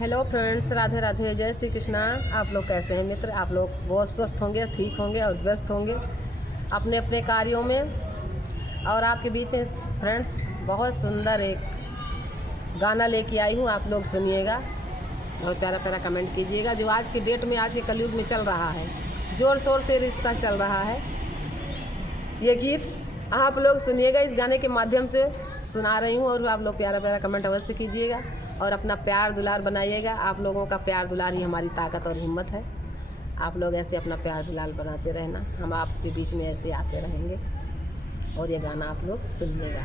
Hello friends, Radhe Radhe, जय श्री कृष्णा। आप लोग कैसे हैं मित्र? आप लोग बहुत स्वस्थ होंगे, ठीक होंगे और व्यस्त होंगे अपने अपने कार्यों में। और आपके बीच में फ्रेंड्स बहुत सुंदर एक गाना लेके आई हूँ, आप लोग सुनिएगा और प्यारा प्यारा कमेंट कीजिएगा। जो आज की डेट में, आज के कलयुग में चल रहा है, ज़ोर शोर से रिश्ता चल रहा है। ये गीत आप लोग सुनिएगा, इस गाने के माध्यम से सुना रही हूँ और आप लोग प्यारा प्यारा कमेंट अवश्य कीजिएगा और अपना प्यार दुलार बनाइएगा। आप लोगों का प्यार दुलार ही हमारी ताकत और हिम्मत है। आप लोग ऐसे अपना प्यार दुलार बनाते रहना, हम आपके बीच में ऐसे आते रहेंगे। और ये गाना आप लोग सुनिएगा।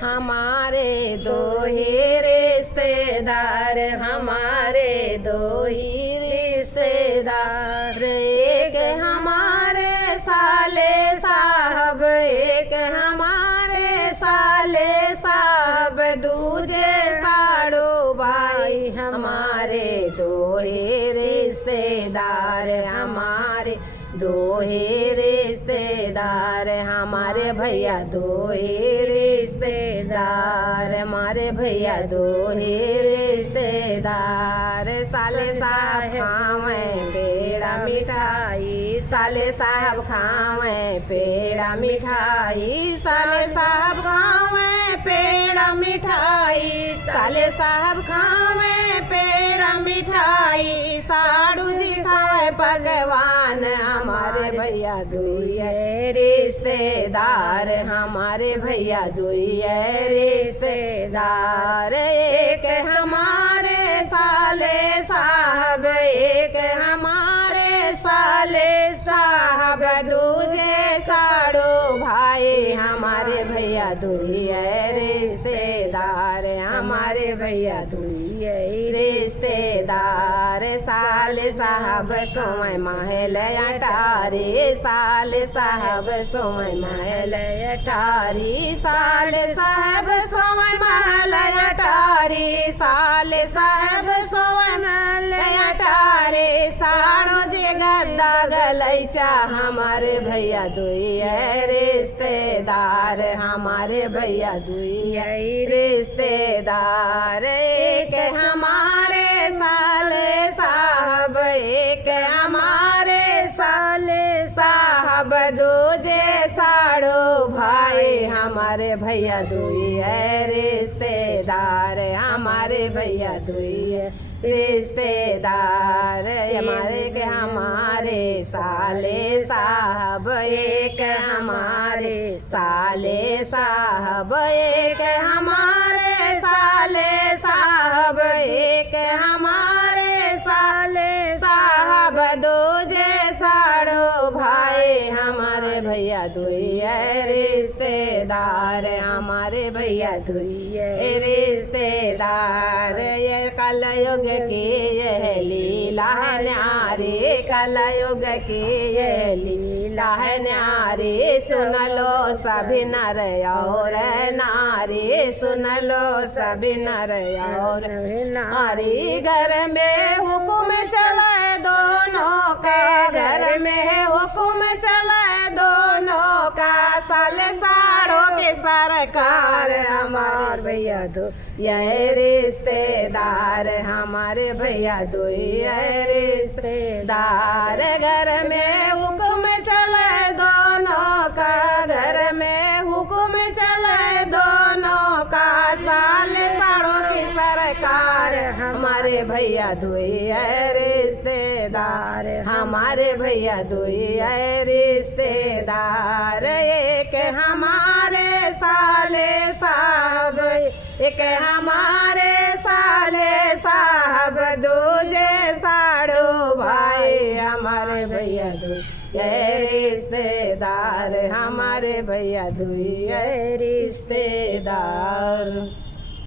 हमारे दो ही रिश्तेदार, हमारे दो ही रिश्तेदार, एक हमारे साले साहब, एक हमारे साले साहब, दूजे साड़ो भाई। हमारे दो ही रिश्तेदार, हमारे दो ही रिश्तेदार, हमारे भैया दो ही रिश्तेदार, हमारे भैया दो ही रिश्तेदार। साले साहब खावें पेड़ा मिठाई, साले साहब खावें पेड़ा मिठाई, साले साहब खावें पेड़ा मिठाई, साले साहब खावें पेड़ा मिठाई, साड़ू जी खावे पकवान। हमारे भैया दुई है रिश्तेदार, हमारे भैया दुई है रिश्तेदार, एक हमारे साले साहब, एक हमारे साले साहब, दूजे साड़ो भाई। हमारे भैया दुई है रिश्तेदार, हमारे भैया दुई है रिश्तेदार। साले साहब सोए महल अटारी, साले साहब सोए महल अटारी, साले साहब सोए महल अटारी, साले साहब सोए महल अटारी, साड़ो जे गद्दा गलैचा। हमारे भैया दुई है रिश्तेदार, हमारे भैया दुई है रिश्तेदार, एक हमारे साले साहब, एक हमारे साले साहब, दूजे साड़ो भाई। हमारे भैया दुई है रिश्तेदार, हमारे भैया दुई है रिश्तेदार, हमारे साले साहब, एक हमारे साले साहब, एक हमारे साले साहब, एक हमारे साले साहब, दूजे साड़ो भाई। हमारे भैया दुई है रिश्तेदार, हमारे भैया दुई है रिश्तेदार। ये कलयुग की यह लीला न्यारी, कलयुग की यह लीला न्यारी, सुन लो सभी नर और नारी, सुन लो सभी नर और नारी। घर में हुक्म चले दोनों का, घर में हुक्म चले दोनों का, साले साड़ों के सरकार। हमारे भैया दो यह रिश्तेदार, हमारे भैया दो यह रिश्तेदार। घर में हुक्म चले दोनों का, घर में हुक्म चले दोनों का, साले साड़ों की सरकार। हमारे भैया दो है रिश्तेदार, हमारे भैया दो है रिश्तेदार, एक हमारे साले साहब, एक हमारे साले साहब, दूजे साड़ो भाई। हमारे भैया दो है रिश्तेदार, हमारे भैया दो है रिश्तेदार।